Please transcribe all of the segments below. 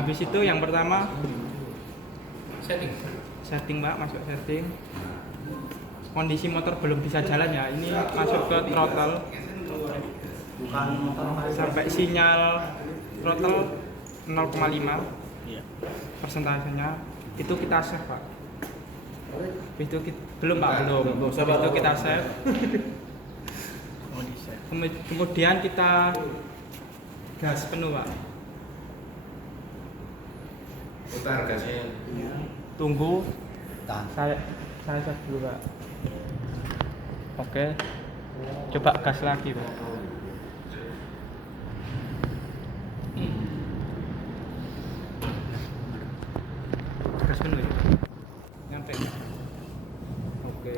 Habis itu yang pertama setting Pak, masuk setting. Kondisi motor belum bisa jalan ya, ini masuk ke throttle. Sampai sinyal throttle 0,5 persentasenya itu kita save Pak. Itu belum Pak, belum. Itu kita save. Kemudian kita gas penuh Pak. putar gasnya. Tunggu. Saya save dulu Pak. Oke. Coba gas lagi Pak. Gas penuh ya? Nyampe. Oke.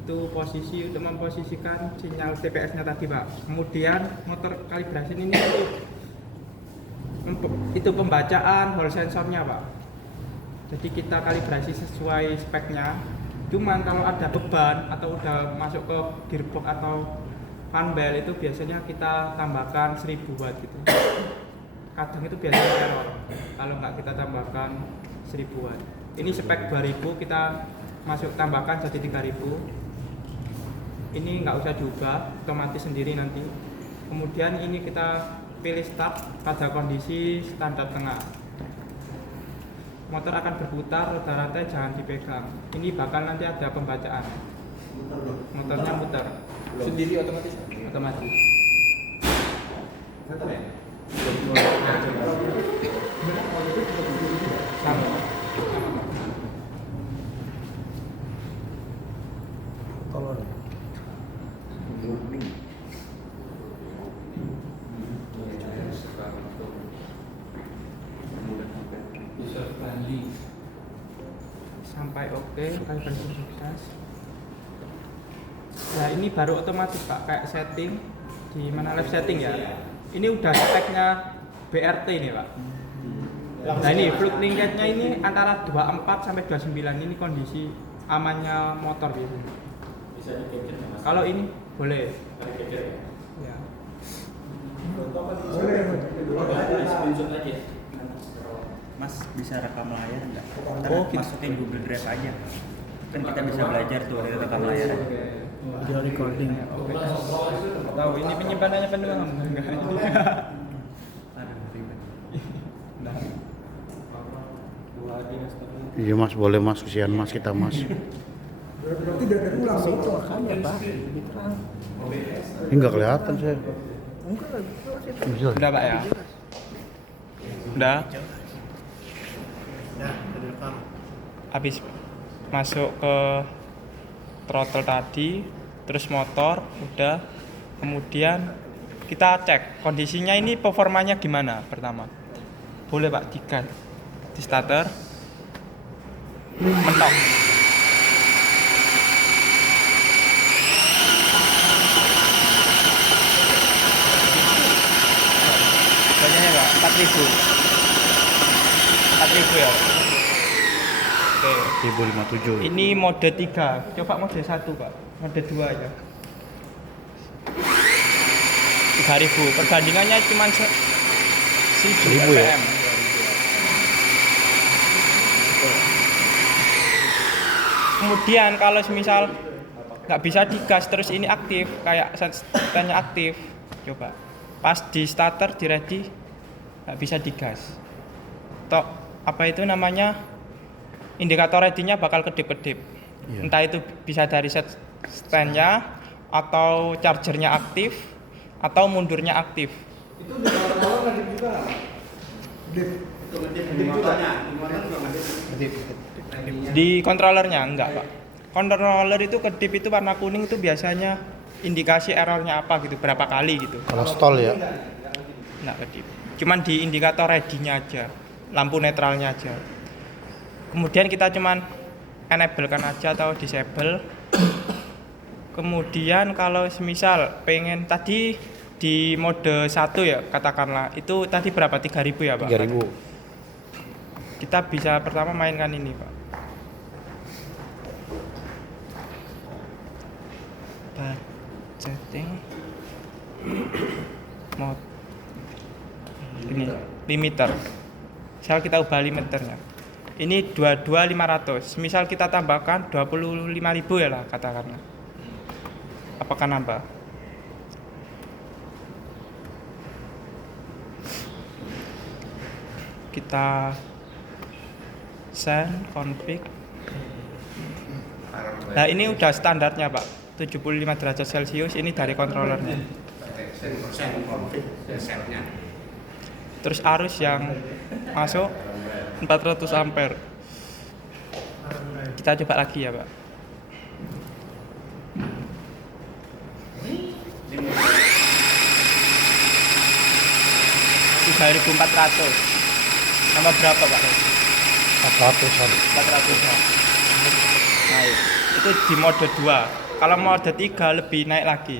Itu posisi untuk memposisikan sinyal TPS-nya tadi Pak. Kemudian motor kalibrasi ini itu pembacaan hall sensornya Pak. Jadi kita kalibrasi sesuai speknya. Cuman kalau ada beban atau udah masuk ke gearbox atau fan belt itu biasanya kita tambahkan 1000 watt gitu. Kadang itu biasanya error kalau nggak kita tambahkan 1000 watt. Ini spek 2000 kita masuk tambahkan jadi 3000. Ini nggak usah diubah, otomatis sendiri nanti. Kemudian ini kita pilih start pada kondisi standar tengah. Motor akan berputar, roda rantai jangan dipegang. Ini bakal nanti ada pembacaan. Motornya muter. Sendiri otomatis. Otomatis. Sama. Sampai oke, kalibrasi sukses. Nah ini baru otomatis Pak, kayak setting di mana live setting ya. Ini udah speknya BRT ini Pak. Nah ini fluid linkage-nya ini antara 24 sampai 29, ini kondisi amannya motor biasanya. Bisa di-capture Mas. Kalau ini boleh. Ya. Screenshot aja. Mas bisa rekam layar enggak? Oh, gitu. Masukin Google Drive aja. Kan kita bisa belajar tuh dari rekam layar. Video recording. Tahu ini penyimpanannya penuh enggak? Aduh, ribet. Iya Mas, boleh Mas, kesian Mas kita Mas. Berarti dari ulang itu makanya Pak. Ini nggak kelihatan saya. Bisa. Udah Pak ya? Udah? Habis masuk ke throttle tadi, terus motor udah, kemudian kita cek kondisinya ini performanya gimana pertama. Boleh Pak digas di starter, mentok. Banyaknya Pak, 4000. 4000 ya. Oke. 1057. Ini mode 3. Coba mode 1, Pak. Mode 2 aja. 3000. Perbandingannya cuma 1000 ya? rpm. Kemudian kalau semisal nggak bisa digas terus ini aktif, kayak stand-nya aktif, coba pas di starter di ready nggak bisa digas. Tok apa itu namanya, indikator ready-nya bakal kedip-kedip. Iya. Entah itu bisa dari set stand-nya atau chargernya aktif atau mundurnya aktif. Itu di kalau nggak juga lah. Di controllernya enggak Pak. Controller itu kedip itu warna kuning itu biasanya indikasi errornya apa gitu, berapa kali gitu. Kalau stall ya. Enggak kedip. Cuman di indikator ready-nya aja, lampu netralnya aja. Kemudian kita cuman enable-kan aja atau disable. Kemudian kalau semisal pengen tadi di mode 1 ya katakanlah, itu tadi berapa? 3000 ya Pak? 3000. Kita bisa pertama mainkan ini Pak. Setting mode ini limiter. Misal kita ubah limiternya. Ini 22.500. Misal kita tambahkan 25.000 ya lah katakanlah. Apakah nambah? Kita send config. Nah ini udah standarnya Pak, 75 derajat Celcius, ini dari controllernya. Terus arus yang masuk 400 ampere. Kita coba lagi ya Pak. 3.400. Tambah berapa Pak? 400-an. 400-an. Naik. Itu di mode 2. Kalau mode 3 lebih naik lagi.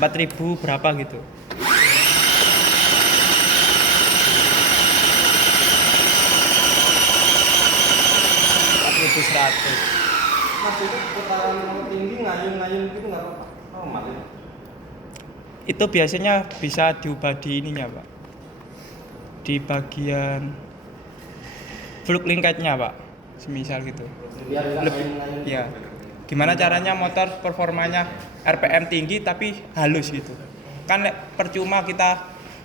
4.000 berapa gitu. 4.100. Mas itu putaran nomor tinggi ngayun-ngayun gitu nggak apa-apa? Normal ya? Itu biasanya bisa diubah di ininya Pak, di bagian flux linkage-nya Pak, semisal gitu. Biar nggak ngayun-ngayun. Ya, gimana caranya motor performanya RPM tinggi tapi halus gitu. Kan percuma kita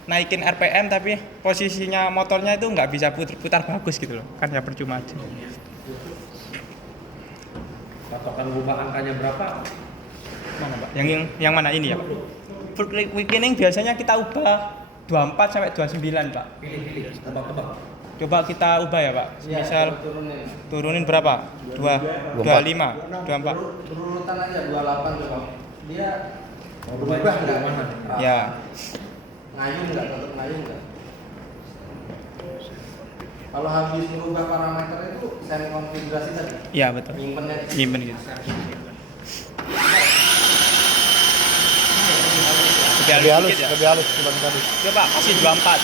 naikin RPM tapi posisinya motornya itu nggak bisa putar bagus gitu loh, kan ya percuma aja. Patokan ubah angkanya berapa? Mana Pak? Yang mana ini ya Pak? Full weakening biasanya kita ubah 24 sampai 29 Pak. Pilih, tebak-tebak. Coba kita ubah ya Pak. Misal turunin berapa? 25, 24. Turunan aja 28 coba. Dia berubah nggak mana? Ya. Ngayun nggak? Tetap ngayun nggak? Kalau habis merubah parameter itu send konfigurasi tadi. Iya betul. Nyimpennya Nyimpen gitu. Lebih halus, sedikit ya. lebih halus dibanding tadi. Coba kasih 24.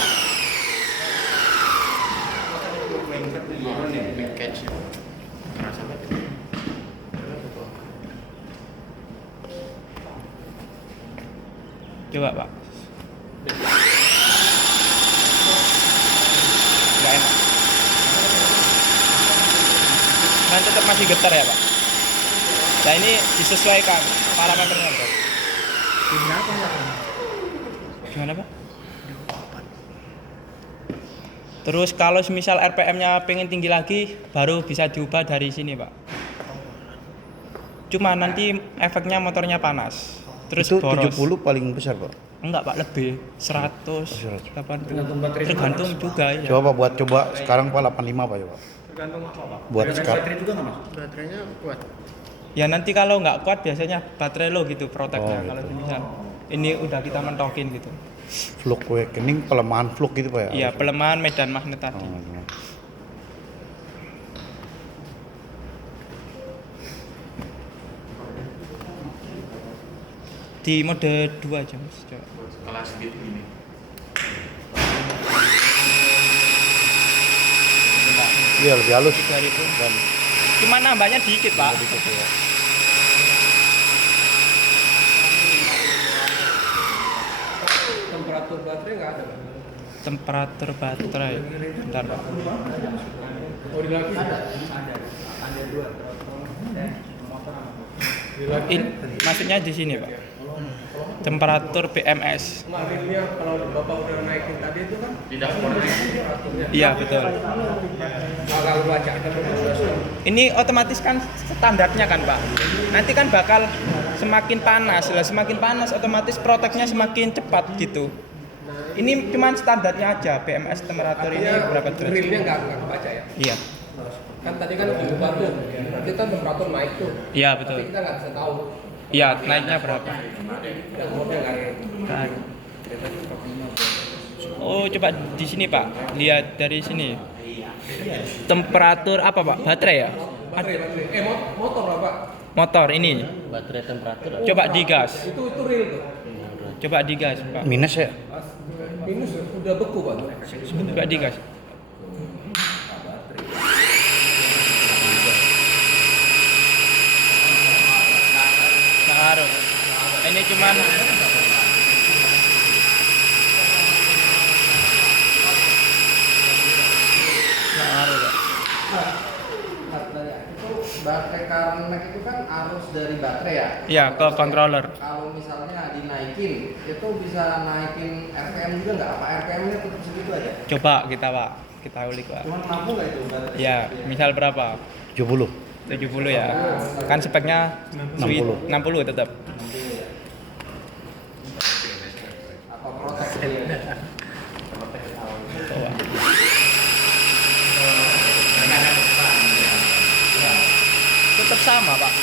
Coba Pak. Nggak enak. Nah tetap masih getar ya Pak. Nah ini disesuaikan parameternya Pak. Gimana Pak? Terus kalau misal RPM-nya pengen tinggi lagi, baru bisa diubah dari sini Pak. Cuma nanti efeknya motornya panas. Terus Itu boros. 70 paling besar, Pak. Enggak Pak, lebih 100, 80. Tergantung juga ya. Coba Pak, coba sekarang Pak 85 Pak coba. tergantung apa Pak? Buat Ada sekarang. baterai juga nggak Mas? Baterainya kuat. Ya nanti kalau nggak kuat biasanya baterai lo gitu proteknya. Oh, Kalau gitu. misal ini udah kita mentokin gitu. Flux awakening, pelemahan flux gitu Pak ya. Iya, pelemahan medan magnet tadi. Oh, iya. Di mode 2 aja Mas. Coba. Kelas speed ini. Iya, lebih halus. 3000. Dan Cuma nambahnya dikit Pak. dikit ya. Temperatur baterai nggak ada Pak? Temperatur baterai. Bentar Pak. Oh di lagi ada. Maksudnya di sini Pak. Temperatur BMS. Kemarinnya kalau Bapak udah naikin tadi itu kan di dashboard temperaturnya. Iya betul. Kalau baca Ini otomatis kan standarnya kan Pak. Nanti kan bakal semakin panas. Lah semakin panas otomatis proteknya semakin cepat gitu. Ini cuman standarnya aja BMS temperatur ini berapa derajat? realnya nggak kebaca ya. Iya. Kan tadi kan diubah tuh. Nanti kan temperatur naik tuh. Iya Tapi betul. kita nggak bisa tahu. Iya, naiknya berapa? Dashboardnya nggak ada. Oh, coba di sini Pak. Lihat dari sini. Temperatur apa Pak? Baterai ya? Baterai. Motor lah Pak. Motor ini. Baterai temperatur. Coba digas. Itu real tuh. Coba digas Pak. Minus ya. Minus udah beku Pak. Coba digas. Ngaruh. Ini cuman connect itu kan arus dari baterai ya? Iya, ke controller. Kalau misalnya dinaikin, itu bisa naikin RPM juga nggak? Apa RPM-nya tetap segitu aja? Coba kita ulik Pak. Cuman mampu nggak itu baterai? Ya, misal berapa? 70. 70 ya. Kan speknya 60. 60 tetap. Apa protek dia? Coba. Tetap sama Pak.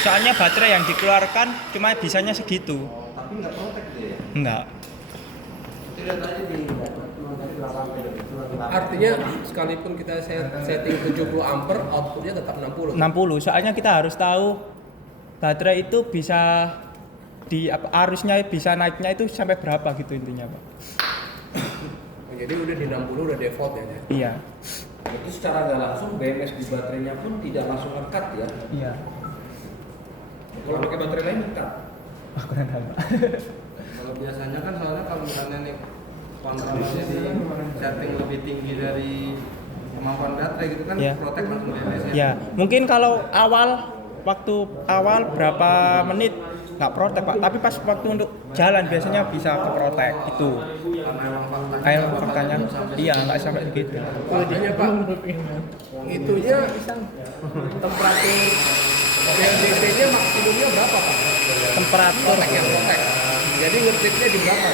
Soalnya baterai yang dikeluarkan cuma bisanya segitu. Oh, tapi nggak protek dia ya? Enggak. Tidak tadi di Artinya sekalipun kita setting 70 ampere, outputnya tetap 60. 60. Soalnya kita harus tahu baterai itu bisa arusnya bisa naiknya itu sampai berapa gitu intinya Pak. Jadi udah di 60 udah default ya. Iya. Berarti secara nggak langsung BMS di baterainya pun tidak langsung nge-cut ya. Iya. Kalau pakai baterai lain nge-cut. Aku kurang tahu Pak. Kalau biasanya kan soalnya kalau misalnya nih kontrolnya di setting lebih tinggi dari kemampuan baterai gitu kan Iya. protek langsung BMS ya. Ya, mungkin kalau waktu awal berapa menit nggak protek Pak, tapi pas waktu untuk jalan biasanya bisa ke protek itu. Karena emang faktanya. Kayak faktanya, iya nggak sampai begitu. Jadinya Pak, itunya temperatur PLDC-nya maksimumnya berapa Pak? Temperatur Protek yang protek. Jadi ngetripnya di berapa?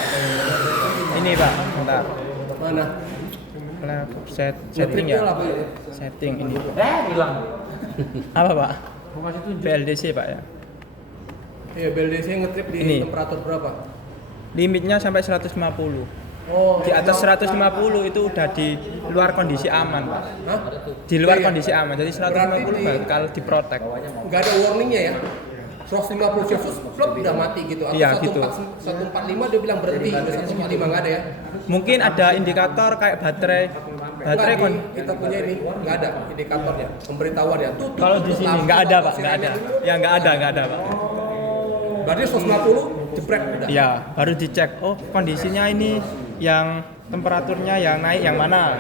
ini Pak, bentar. Mana? Setting ya. Ngetripnya apa ya? Setting ini. Hilang. Apa Pak? Mau kasih tunjuk. PLDC Pak ya. Iya, BLDC ngetrip di Ini. temperatur berapa? Limitnya sampai 150. Oh, Di atas 150 itu udah di luar kondisi aman Pak. Hah? Di luar Iya, iya. kondisi aman. Jadi 150 Berarti bakal diprotek. Nggak ada warningnya ya? 150 Celsius flop udah mati gitu. Atau Iya, gitu. 145 dia bilang berhenti, udah 145 nggak ada ya? Mungkin ada indikator kayak baterai Nggak, kon kita punya ini nggak ada indikatornya, pemberitahuan ya. Tutup, kalau di tutup sini lampu, nggak ada lampu Pak, nggak ada. sirennya. Ya nggak ada Pak. Berarti 150 jebrek udah. Ya baru dicek. Oh kondisinya ini yang temperaturnya yang naik yang mana?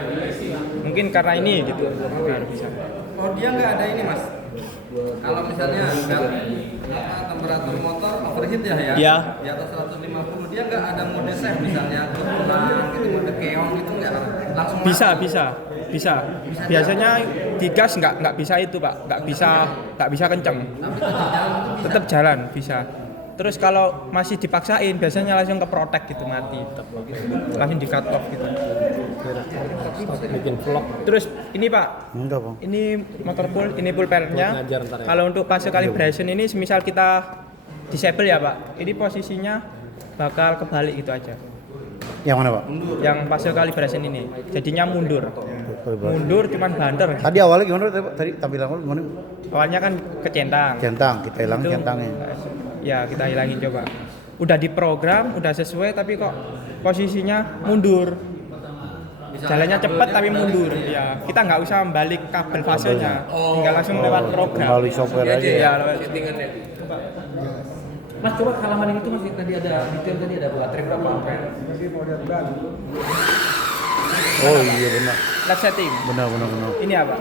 Mungkin karena ini gitu. Baru bisa. Oh dia nggak ada ini mas. Kalau misalnya temperatur motor overheat ya ya. Iya. Di atas 150 dia nggak ada mode save misalnya turunan gitu mode keong gitu nggak langsung. Bisa. Biasanya di gas nggak bisa itu Pak, nggak bisa kenceng. Tapi tetap jalan itu bisa. Tetap jalan bisa. Terus kalau masih dipaksain biasanya langsung ke protek gitu mati. Langsung di cut off gitu. Bikin vlog. Terus ini Pak, Enggak, Bang. ini motor full, ini full pelnya. Buat ngajar ntar ya. Kalau untuk fase calibration ini semisal kita disable ya Pak, ini posisinya bakal kebalik gitu aja. Yang mana, Pak? Yang fase calibration ini, jadinya mundur. Mundur cuman banter. Tadi awalnya gimana Pak? Tadi tampilan awal gimana? Awalnya kan kecentang. Centang, kita hilang Itu- centangnya. Ya kita hilangin coba. Udah diprogram, udah sesuai tapi kok posisinya mundur. Jalannya cepat tapi mundur. Ya kita nggak usah balik kabel fasenya, tinggal langsung lewat program. Kembali software aja ya. Ya, lewat Settingannya. Mas coba ke halaman itu masih tadi ada detail tadi ada baterai berapa ampere. Oh iya benar. left setting. Benar. Ini apa?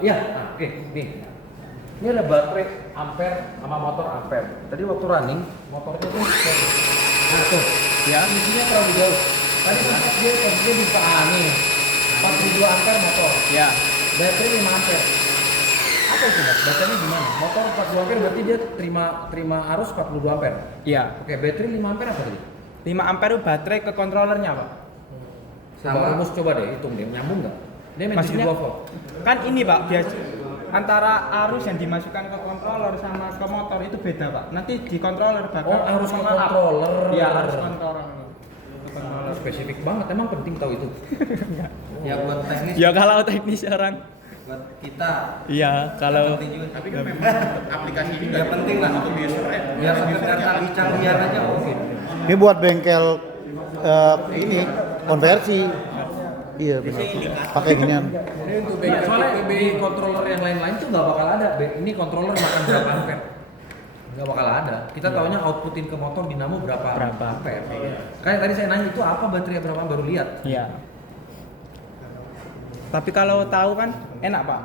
Iya, oke, nih. Ini ada baterai ampere sama motor ampere. Tadi waktu running motornya tuh nah tuh, Ya. isinya terlalu jauh. Tadi sempat dia posisinya di nih 42 ampere motor. Ya. Baterai 5 ampere. Apa itu Mas? Baterainya gimana? Motor 42 ampere berarti dia terima arus 42 ampere. Ya. Oke, baterai 5 ampere apa tadi? 5 ampere baterai ke kontrolernya Pak. Coba rumus coba deh, hitung deh, nyambung nggak? Dia main Maksudnya 72 volt. kan ini Pak, biasa antara arus yang dimasukkan ke controller sama ke motor itu beda Pak. Nanti di controller bakal Oh, arus ke overlap. controller. Iya, arus controller. Spesifik banget, emang penting tahu itu. Ya buat teknis. Ya kalau teknis orang. Buat kita. Iya, kalau Penting juga. Tapi kan memang aplikasi ini Ya penting lah untuk user biar sekedar canggih-canggihan aja mungkin. Ini buat bengkel ini konversi. Iya benar. Pakai ginian. Ini untuk Iya, soalnya BB di controller yang lain-lain tuh nggak bakal ada. Ini controller makan berapa ampere? Nggak bakal ada. Kita taunya outputin ke motor dinamo berapa ampere. Kayak tadi saya nanya itu apa baterai berapa baru lihat. iya. Tapi kalau tahu kan enak Pak.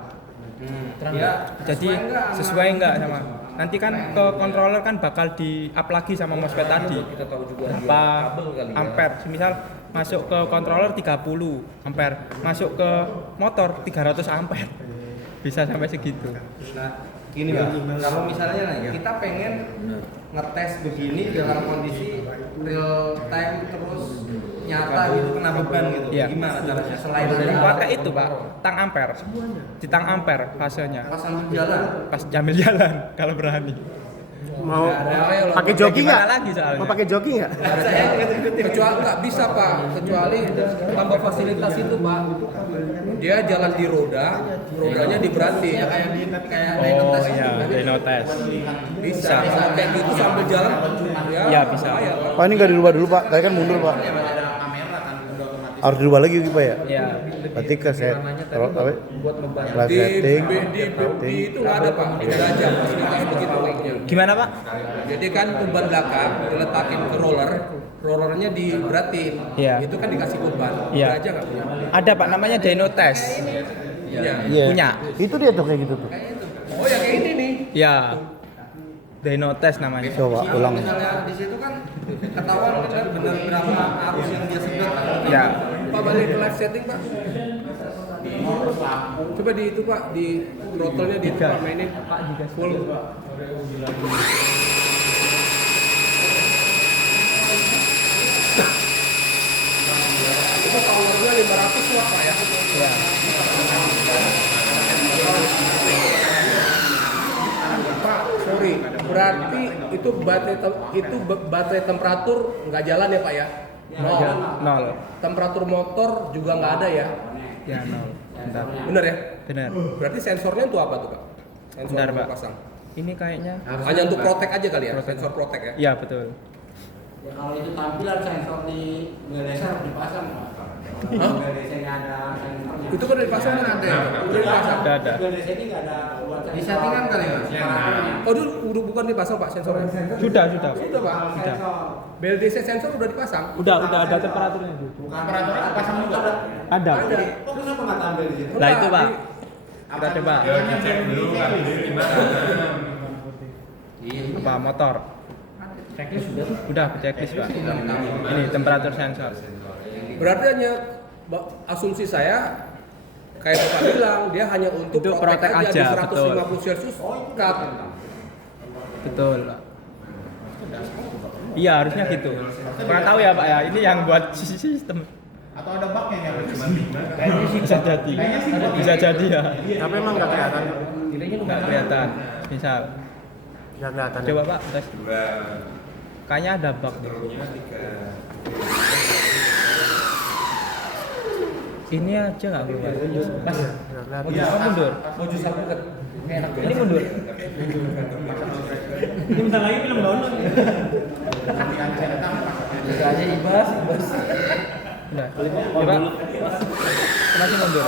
Terang Ya, Jadi sesuai enggak sama. Nanti kan ke controller kan bakal di up lagi sama MOSFET tadi. kita tahu juga Berapa dia kabel kali ya. ampere? Misal masuk ke controller 30 ampere, masuk ke motor 300 ampere. Bisa sampai segitu. Nah, gini Pak, kalau misalnya nih, kita pengen ngetes begini dalam kondisi real time terus nyata gitu kena beban gitu. Iya. Gimana caranya selain Pakai itu Pak, tang ampere. Di tang ampere fasenya. pas sambil jalan? Pas jamil jalan kalau berani. Mau Ayo, pakai Ya, joki gimana nggak? lagi soalnya? Mau pakai joki nggak? Kecuali nggak bisa Pak, kecuali tambah fasilitas itu Pak. Dia jalan di rodanya diberhenti. Ya kayak Oh dyno test iya, itu. dyno test. Bisa kayak gitu sambil jalan. Ya, bisa. bahaya, Pak. Pak ini nggak dirubah dulu Pak, tadi kan mundur Pak. Harus dirubah lagi gitu Pak ya? Ya. Berarti ke set, kalau apa? buat membantu. Live setting, Di itu nggak ada Pak, di gajah fasilitas begitu kayaknya. Gimana Pak? Jadi kan beban belakang diletakin ke rollernya diberatin. Iya. Itu kan dikasih beban. Iya. Gajah nggak punya. Ada Pak namanya dyno test. Iya. Iya. Punya. Itu dia tuh kayak gitu tuh. Oh ya kayak ini nih. Ya. Dyno test namanya. Coba Kalau ulang. misalnya di situ kan ketahuan kan benar berapa arus yang dia sedot. Ya. Pak balik ke live setting Pak. Coba di itu Pak, di throttle-nya di Pak mainin full. Itu powernya 500 watt Pak ya. Pak, sorry, berarti itu baterai temperatur nggak jalan ya Pak ya? Nol. Temperatur motor juga nggak ada ya? Ya nol. Bentar. Bener ya? Benar. Berarti sensornya untuk apa tuh Pak? Sensor Bentar, yang Pak. pasang. Ini kayaknya. Hanya untuk protek aja kali ya? Sensor protek ya? Ya betul. Ya, kalau itu tampilan sensor di Indonesia harus dipasang Pak. Hah? Indonesia nggak ada sensornya. Itu kan dari pasang kan ada ya? Udah dipasang. Ada. Indonesia ini nggak ada buat Di settingan kali Mas. Oh dulu udah bukan dipasang Pak sensornya? Sudah. Sudah Pak. Sudah. BLDC sensor udah dipasang? Udah ada temperaturnya itu. temperaturnya dipasang juga. Ada. Terus apa nggak tampil di situ? Lah itu Pak. Kita coba. Apa motor? Checklist sudah tuh. Udah checklist Pak. Ini temperatur sensor. Berarti hanya asumsi saya kayak Bapak bilang dia hanya untuk Untuk protek aja, di betul. 150 Celcius cut. Betul Pak. Iya harusnya gitu. Kurang tahu ya Pak ya. Ini yang buat sistem. Atau ada bugnya yang harus Bisa jadi. Bisa jadi ya. Tapi emang nggak kelihatan. Nggak kelihatan. Misal. Nggak kelihatan. Coba Pak tes. Kayaknya ada bug. Ini aja nggak keluar. Mas, mau mundur. Ini mundur. Ini bentar lagi film download. Aja ibas. Udah. Coba. Masih mundur.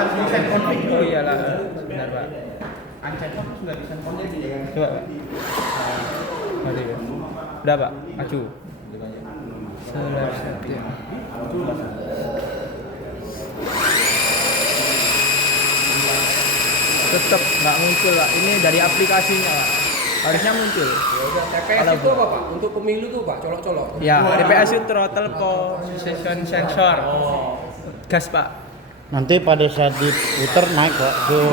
harus desain konflik dulu. Iya lah. Benar Pak. Ancetop sudah desain konflik. Coba Pak. Maju ya. Udah Pak. Maju. Selesai. Tetap nggak muncul Pak. Ini dari aplikasinya Pak. Harusnya muncul. Ya udah TPS Kalau itu apa Pak? Untuk pemilu tuh Pak, colok-colok. Ya, TPS itu throttle position sensor. Gas Pak. Nanti pada saat diputer naik Pak. Tuh.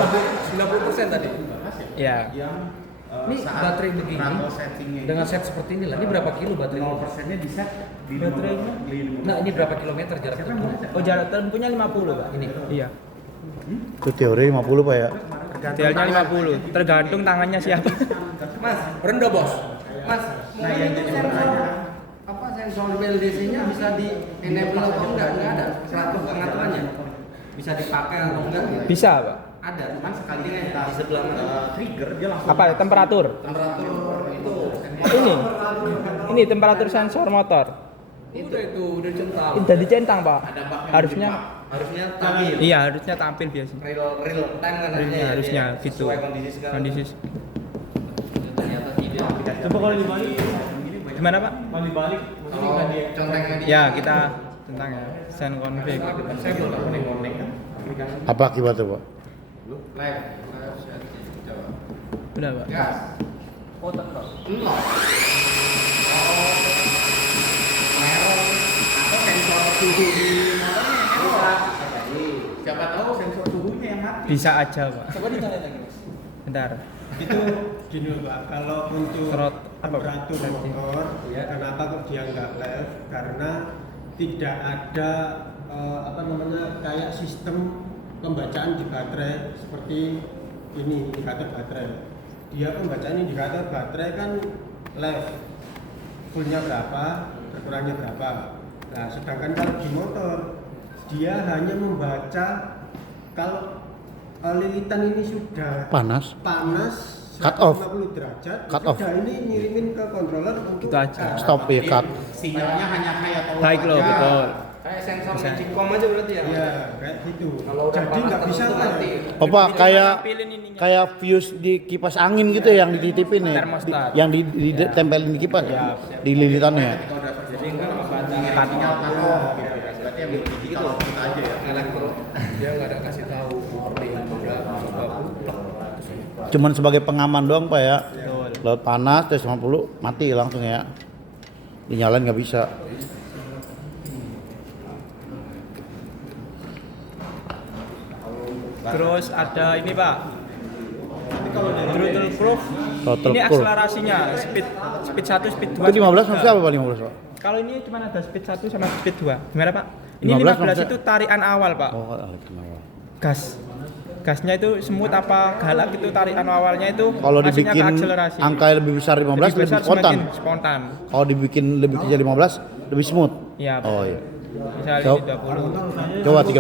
90% tadi. Ya. Ini baterai begini dengan set seperti ini lah. Ini berapa kilo baterai? 0%-nya di set di Baterainya? Nah, ini berapa kilometer jarak tempuh? Oh, jarak tempuhnya 50 Pak. Ini. Iya. Itu teori 50 Pak ya. Idealnya 50. Tergantung tangannya siapa. Mas, Rendah bos. Mas, nah yang itu sensor apa sensor BLDC-nya bisa di enable atau enggak? Enggak ada peraturan pengaturannya. Bisa dipakai atau enggak? Bisa Pak. Ada, cuman sekalinya di sebelah mana? trigger dia langsung Apa? Temperatur. Temperatur itu. Ini temperatur sensor motor. Udah centang. Ini udah dicentang Pak. Harusnya. Harusnya tampil. Iya, harusnya tampil biasanya. Real time kan Harusnya gitu. Sesuai kondisi sekarang. Kondisi. Ternyata tidak. Coba kalau dibalik. Gimana Pak? Kalau dibalik. Kalau contohnya di Ya, kita tentang ya. Send config. saya belum tahu nih connect kan. Apa akibatnya Pak? Live setting coba. Udah, Pak. Gas. Oh, tetap. Nol. Merah atau sensor suhu di motornya yang error. Siapa tahu sensor suhunya yang mati. Bisa aja, Pak. Coba dicari lagi, Mas. Bentar. Itu gini loh Pak, kalau untuk Trot- apa? temperatur motor, ya kenapa kok dia nggak live? Karena tidak ada kayak sistem pembacaan di baterai seperti ini indikator baterai. Dia pembacaan indikator baterai kan live, fullnya berapa, berkurangnya berapa. Nah, sedangkan kalau di motor dia hanya membaca kalau lilitan ini sudah Panas. Cut off. 150 derajat, Cut sudah off. ini ngirimin ke controller untuk Gitu aja. Stop ya, cut. Sinyalnya hanya kayak tolong Baik loh, aja. betul. Kayak sensor Bisa. magicom aja berarti ya. ya kayak gitu. Kalau udah Jadi panas nggak terus bisa itu kan? mati. Apa kayak Pilih ininya. kayak fuse di kipas angin gitu ya yang dititipin ya? Termostat. Yang ditempelin di kipas ya? Di lilitannya. Jadi enggak membaca sinyal kalau berarti yang digital output aja ya. Elektro dia nggak ada kasih tahu seperti itu coba plug. Cuman sebagai pengaman doang Pak ya. Betul. Laut panas tes 50 mati langsung ya. Dinyalain nggak bisa. Terus ada ini, Pak. Throttle proof. Throttle Ini proof. akselerasinya speed 1, speed 2. Itu 15 maksudnya apa Pak 15 Pak? Kalau ini cuma ada speed 1 sama speed 2. Gimana, Pak? Ini 15 15 maksudnya? itu tarikan awal, Pak. Oh, kenapa? Gas. Gasnya itu semut apa galak itu tarikan awalnya itu Kalau masuknya dibikin ke akselerasi. angka yang lebih besar 15 lebih besar spontan. semakin spontan. Kalau dibikin lebih kecil 15 lebih smooth. Iya. Oh iya. Misalnya So, ini 20. Coba 3.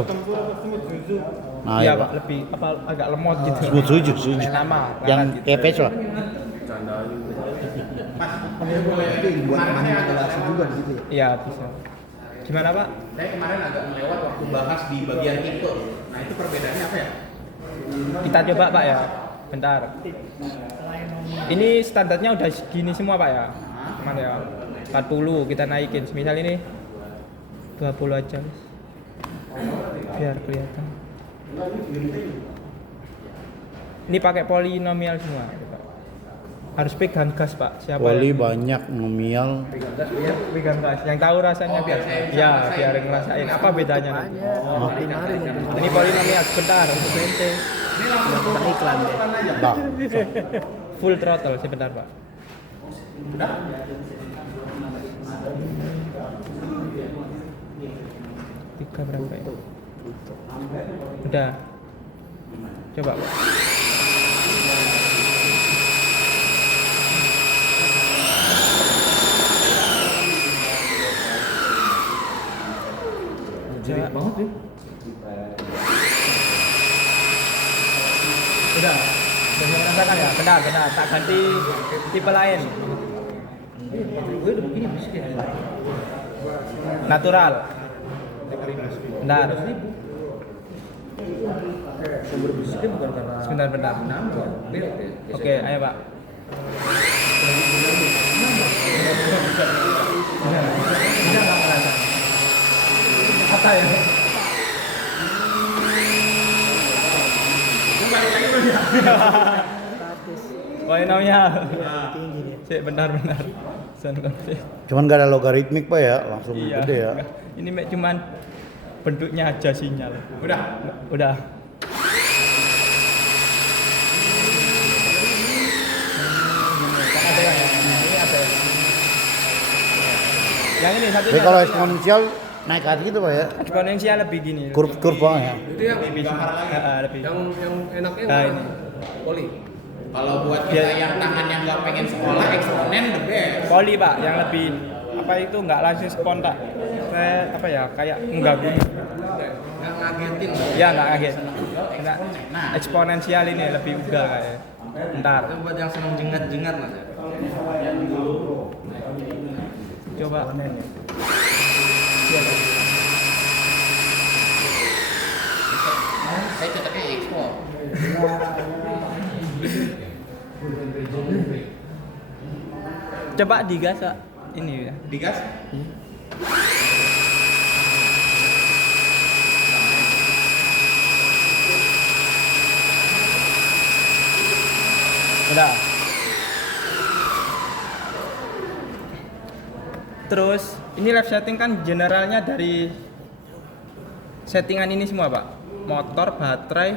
Nah, Iya, ya, Pak, Pak. lebih apa agak lemot gitu. Smooth suju. Main lama. Yang larat gitu. kayak patch lah. Iya, bisa. Gimana, Pak? Saya kemarin agak melewat waktu bahas di bagian itu. Nah, itu perbedaannya apa ya? Kita coba, Pak ya. Bentar. Ini standarnya udah segini semua, Pak ya. Aman ya. 40 kita naikin. Misal ini 20 aja. Mas. Biar kelihatan. Ini pakai polinomial semua, Pak. Harus pegang gas, Pak. Siapa Poli yang banyak nominal. pegang gas? Yang tahu rasanya biar ya, biar ngerasain apa bedanya. Ini polinomial sebentar untuk ente. Iklan deh. Bah. Full throttle sebentar, Pak. Tiga berapa ya? Udah. Coba, Pak. Jelek banget ya. Udah bisa merasakan ya? Benar, tak ganti tipe lain. Gue udah begini bisa kayak Natural. Benar. sumber bisiknya bukan karena Sebentar. nambah. Beda ya. Oke, ayo, Pak. Bisa nggak merasa? Apa ya? Polinomial. Cek benar. Sound config. Cuman gak ada logaritmik Pak ya, langsung Iya. gede ya. enggak. Ini cuman bentuknya aja sinyal. Udah. Ada yang ini ada yang. Yang ini satunya. Jadi kalau satunya. eksponensial naik hati gitu Pak ya. Eksponensial lebih gini. Kurve banget ya. Itu yang lebih lebih. yang enaknya Nah, mana? ini. Poli. Kalau buat kita yang tangannya nggak pengen sekolah, eksponen the best. Poli, Pak, yang lebih apa itu nggak langsung spontan. Saya apa ya kayak mengganggu. Nggak ngagetin. Ya nggak kaget. Nah, eksponensial ini lebih ugal kayak. Bentar. Itu buat yang seneng jengat-jengat Mas ya. Coba. Saya cetaknya ekspor. Coba digas, Pak. Ini ya. Digas? Udah. Terus ini left setting kan generalnya dari settingan ini semua Pak. Motor, baterai,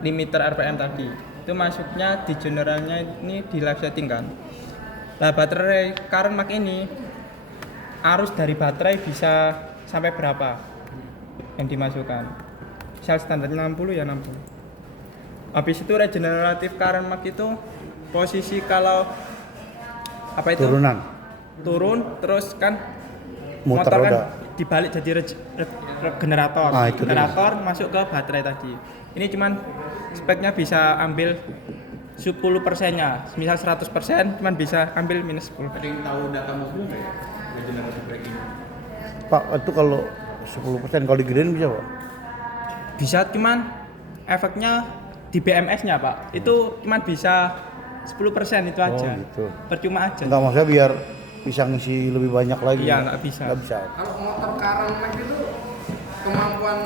limiter RPM tadi. Itu masuknya di generalnya ini di live setting kan. Nah baterai current mark ini arus dari baterai bisa sampai berapa yang dimasukkan. Misal standar 60 ya 60. Habis itu regeneratif current mark itu posisi kalau apa itu? Turun terus kan Muter motor kan roda. dibalik jadi generator. Ah, itu Generator masuk ke baterai tadi. Ini cuman speknya bisa ambil 10%-nya. Misal 100% cuman bisa ambil minus 10%. Ada yang tahu data mobil nggak ya? Regeneratif braking. Pak, itu kalau 10% kalau digedein bisa Pak? Bisa cuman efeknya di BMS-nya Pak. Itu cuman bisa 10% itu aja. gitu. Percuma aja. Enggak, maksudnya biar bisa ngisi lebih banyak lagi. Iya, nggak bisa. Nggak bisa. Kalau motor current max itu kemampuan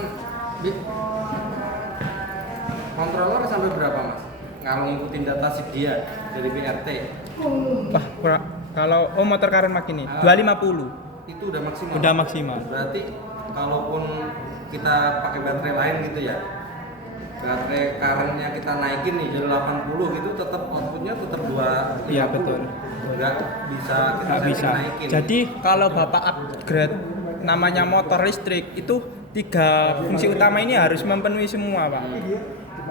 controller sampai berapa mas? Kalau ngikutin data SIG dia dari BRT Wah, kalau motor current mark ini 250 itu udah maksimal. udah maksimal. Berarti kalaupun kita pakai baterai lain gitu ya, baterai currentnya kita naikin nih jadi 80 gitu, tetap outputnya tetap 250. Iya betul. Nggak bisa kita Nggak bisa. naikin. Jadi kalau bapak upgrade namanya motor listrik itu 3 fungsi utama ini harus memenuhi semua Pak.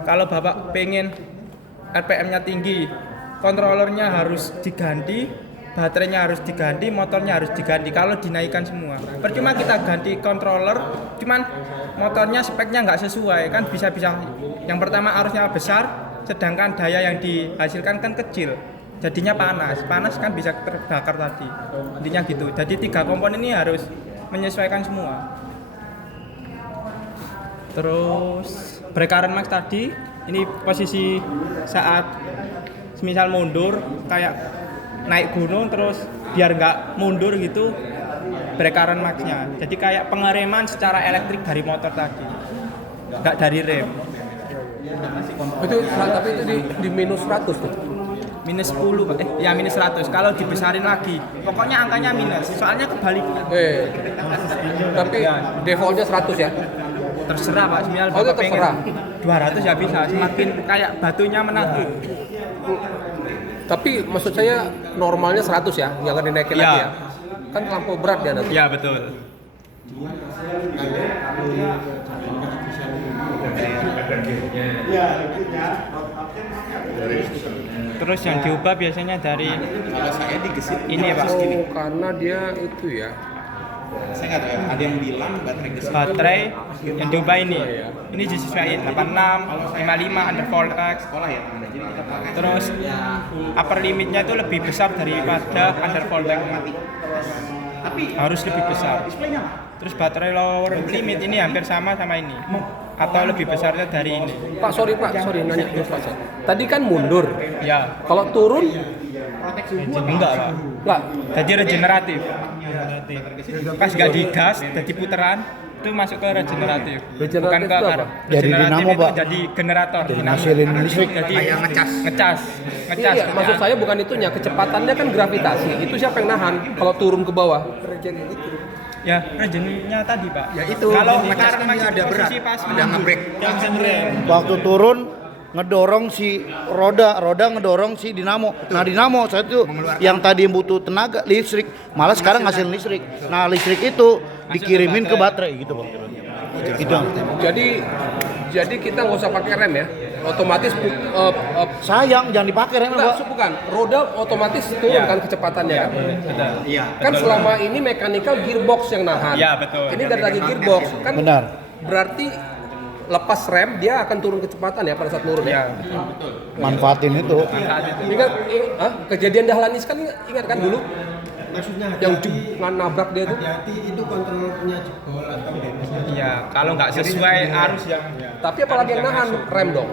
Kalau bapak pengen RPM-nya tinggi, kontrolernya harus diganti, baterainya harus diganti, motornya harus diganti. Kalau dinaikkan semua, percuma kita ganti controller, cuman motornya speknya nggak sesuai kan bisa-bisa. Yang pertama arusnya besar, sedangkan daya yang dihasilkan kan kecil. Jadinya panas kan bisa terbakar tadi. Intinya gitu. Jadi 3 komponen ini harus menyesuaikan semua. Terus brake current max tadi, ini posisi saat semisal mundur kayak naik gunung terus biar nggak mundur gitu brake current max-nya. Jadi kayak pengereman secara elektrik dari motor tadi, nggak dari rem. Itu tapi itu di minus 100 tuh. Minus 10, ya minus 100. Kalau dibesarin lagi, pokoknya angkanya minus. Soalnya kebalik. Tapi defaultnya 100 ya. Terserah Pak, semisal Oh, itu Bapak pengen terserah. 200 ya bisa. Semakin kayak batunya menakut. Tapi maksud saya normalnya 100 ya, jangan dinaikin Ya. lagi ya. Kan terlampau berat dia nanti. Ya betul. Terus yang diubah biasanya dari Kalau saya digesit ini ya Pak, Karena dia itu ya. saya nggak tahu ya, ada yang bilang baterai gesit. baterai yang diubah ini. Ini disesuaikan 86, 55 under voltage. Sekolah ya Anda. Jadi kita pakai Terus upper limitnya itu lebih besar daripada under voltage. tapi Harus lebih besar. displaynya Terus baterai lower limit ini hampir sama ini atau lebih besarnya dari ini. Pak, sorry nanya dulu Pak. Tadi kan mundur. Ya, Kalau turun enggak Pak. enggak. Jadi regeneratif. Pas nggak digas, jadi puteran itu masuk ke regeneratif. Regeneratif Bukan ke itu apa? arah. Jadi Regeneratif dinamo, itu Pak. jadi generator. Jadi Dinamo. ngasilin listrik. Jadi kayak ngecas. Ngecas. Iya, maksud saya bukan itunya, kecepatannya kan gravitasi. Itu siapa yang nahan kalau turun ke bawah? Ya, regennya tadi Pak. Ya itu, Kalau ngecas sekarang kan masih dia ada di posisi berat, pas ada menunggu. ngebrek. Yang ngerem. Waktu turun ngedorong si roda ngedorong si dinamo. Nah dinamo saya tuh yang tadi butuh tenaga listrik, malah sekarang ngasilin listrik. Nah listrik itu dikirimin ke baterai gitu Bang. Gitu. Jadi kita nggak usah pakai rem ya. Otomatis Sayang jangan dipakai remnya enggak, Pak. bukan. Roda otomatis turun Iya. kan kecepatannya kan. iya. Kan selama ini mechanical gearbox yang nahan. Iya, betul. Ini dari lagi gearbox kan. Benar. Berarti lepas rem dia akan turun kecepatan ya pada saat turun ya. Manfaatin itu. Ingat kejadian Dahlan Iskan ingat kan dulu Maksudnya yang hati-hati, nabrak dia tuh. hati-hati itu kontrolnya jebol atau damage-nya. Iya, kalau nggak sesuai arus yang Tapi apalagi yang nahan rem dong.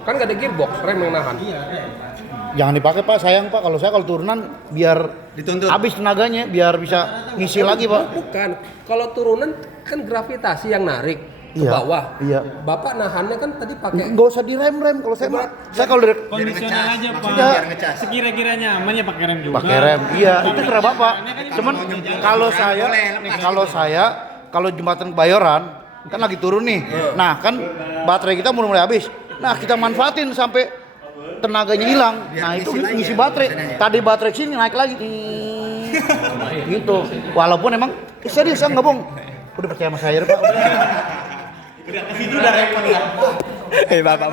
Kan nggak ada gearbox, rem yang nahan. Jangan dipakai Pak, sayang Pak. Kalau saya kalau turunan biar Dituntut. habis tenaganya biar bisa ngisi lagi Pak. Bukan, kalau turunan kan gravitasi yang narik. ke bawah. Iya. Bapak nahannya kan tadi pakai Nggak usah direm kalau saya mah. Saya kalau dari Kondisional aja Pak. Biar ngecas. Sekira-kiranya aman ya pakai rem juga. pakai rem, iya itu terserah bapak. Cuman kalau saya kalau jembatan Kebayoran kan lagi turun nih. Nah kan baterai kita mulai habis. Nah kita manfaatin sampai tenaganya hilang. Nah itu ngisi baterai. Tadi baterai sini naik lagi. Gitu. Walaupun emang serius nggak bohong. Udah percaya sama saya Pak. Itu udah repot ya. Bapak.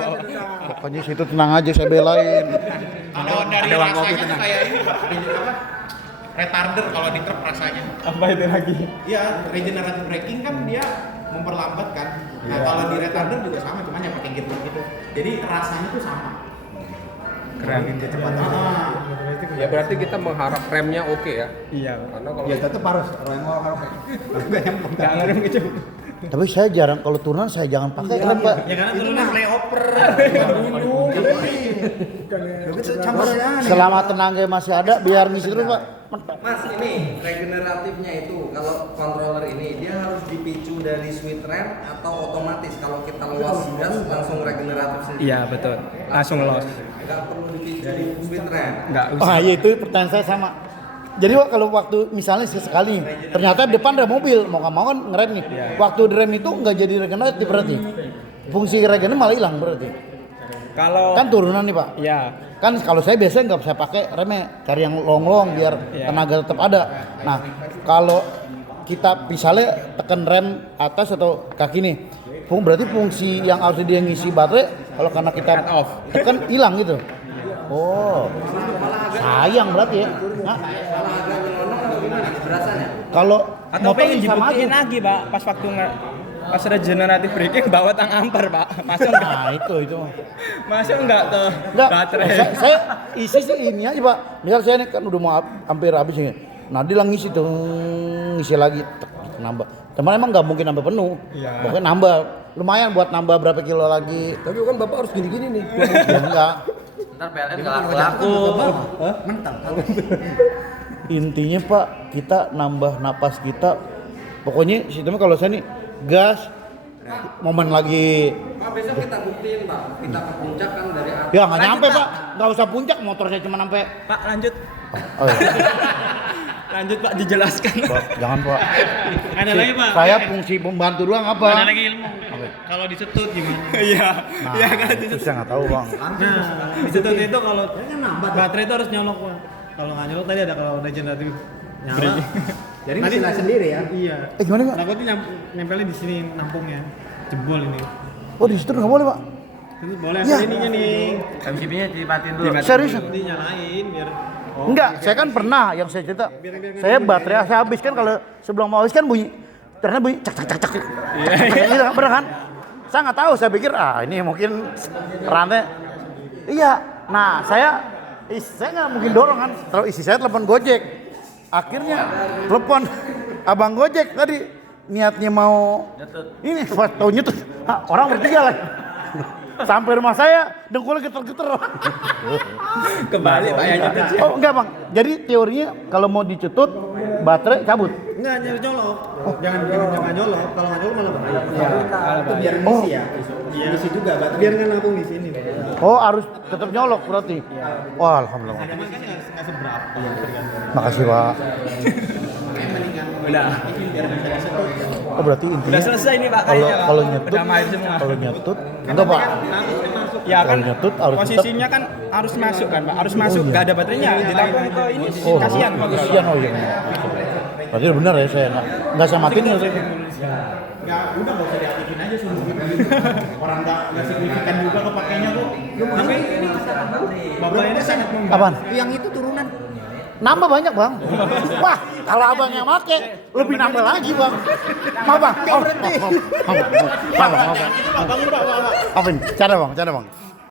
Pokoknya situ tenang aja saya belain. Kalau dari rasanya tuh kayak ini apa? Retarder kalau di truk rasanya. Apa itu lagi? Iya, regenerative braking kan dia memperlambat kan. Nah, kalau di retarder juga sama, cuman ya pakai gearbox gitu. Jadi rasanya tuh sama. Keren kecepatan. ya berarti kita mengharap remnya oke ya. Iya. Karena kalau tetap harus rem harus. Enggak ngerem kecepatan. Tapi saya jarang kalau turunan saya jangan pakai rem Pak. Ya karena turunnya playoper. Selama tenaga masih ada biar ngisi terus Pak. Mas ini regeneratifnya itu kalau controller ini dia harus dipicu dari switch rem atau otomatis kalau kita los gas langsung regeneratif sendiri. Iya betul. Langsung los. Nggak perlu dipicu switch rem. Enggak usah. Ah iya itu pertanyaan saya sama. Jadi Pak kalau waktu misalnya sekali ternyata depan ada mobil mau nggak mau kan ngerem nih. Waktu rem itu nggak jadi regeneratif berarti. Fungsi regeneratif malah hilang berarti. Kalau Kan turunan nih Pak. ya Kan kalau saya biasanya nggak bisa pakai remnya, cari yang long biar tenaga tetap ada. Nah kalau kita misalnya tekan rem atas atau kaki nih, berarti fungsi yang harus dia ngisi baterai kalau karena kita tekan hilang gitu. Oh, sayang berarti ya. Nah, Malah agak nyelonong atau gimana berasanya? kalau atau motor pengen sama aja. dibuktiin lagi Pak pas waktu pas regeneratif braking bawa tang ampar Pak. Masa enggak? Nah itu. Masa enggak ke Enggak, baterai? saya isi sih ini aja Pak. Misal saya ini kan udah mau hampir habis ini. Nah dia lang ngisi tuh, ngisi lagi, nambah. Teman emang nggak mungkin nambah penuh. Iya. Pokoknya nambah, lumayan buat nambah berapa kilo lagi. tapi kan bapak harus gini-gini nih. Ya enggak. Ntar PLN nggak laku. Intinya Pak, kita nambah napas kita. Pokoknya sistemnya kalau saya nih gas, momen lagi. Pak besok kita buktiin Pak, kita ke puncak kan dari atas. Ya nggak nyampe Pak, nggak usah puncak, motor saya cuma sampai. Pak lanjut. Oh, iya. Lanjut Pak dijelaskan. Pak, jangan Pak. Ada lagi Pak. Saya fungsi pembantu doang apa? Ada lagi ilmu. Kalau disetut gimana? Iya. Nah, Iya kan itu saya nggak tahu Bang. Nah, disetut itu kalau baterai itu harus nyolok Pak. Kalau nggak nyolok tadi ada kalau regeneratif nyala. Jadi istilah sendiri ya. Iya. Gimana Pak? Takutnya nempelnya di sini nampungnya. Jebol ini. Oh di situ nggak boleh Pak? Terus boleh Ya. ininya nih. MCB-nya dimatiin dulu. Serius? Nanti nyalain biar Enggak, saya kan pernah yang saya cerita. Saya baterai saya habis kan kalau sebelum mau habis kan bunyi. Ternyata bunyi cak cak cak cak. Iya, bener kan? Saya nggak tahu, saya pikir ini mungkin rantai. Iya. Nah, saya nggak mungkin dorong kan. Terus isi saya telepon Gojek. Akhirnya telepon abang Gojek tadi niatnya mau ini pas tahu nyetut. Orang bertiga lagi. Sampai rumah saya dengkulnya geter-geter. Kembali Pak yang nyetut. Oh enggak Bang, jadi teorinya kalau mau dicetut baterai cabut. enggak nyari colok. Jangan nyolok. Kalau nggak nyolok malah bahaya. Itu biar Oh, Ngisi juga baterai. Biar nggak nampung di sini. oh harus tetap nyolok berarti. Wah alhamdulillah. Cuman kan nggak seberapa. Tergantung. Makasih Pak. Udah. Oh berarti intinya Udah selesai nih Pak kalau kayaknya, Pak. kalau nyetut Udah main semua. kalau nyetut enggak Pak. Ya kan Kalau nyetut harus posisinya kan harus masuk kan Pak. Harus masuk, iya. nggak ada baterainya. Ditampung ke ini Oh, kasihan Pak. kasihan oh iya. Berarti benar ya saya enggak saya matiin ya. Nggak, udah nggak usah diaktifin aja semua. Orang nggak signifikan juga kepakainya kok. Tapi ini bapak ini sangat membantu. Apaan? Yang itu turunan. Nambah banyak Bang. Wah, kalau abang yang make lebih nambah lagi Bang. Maaf Bang. Oh, maaf. Maaf. Maaf. Maaf. Maaf. Cara Bang, cara Bang.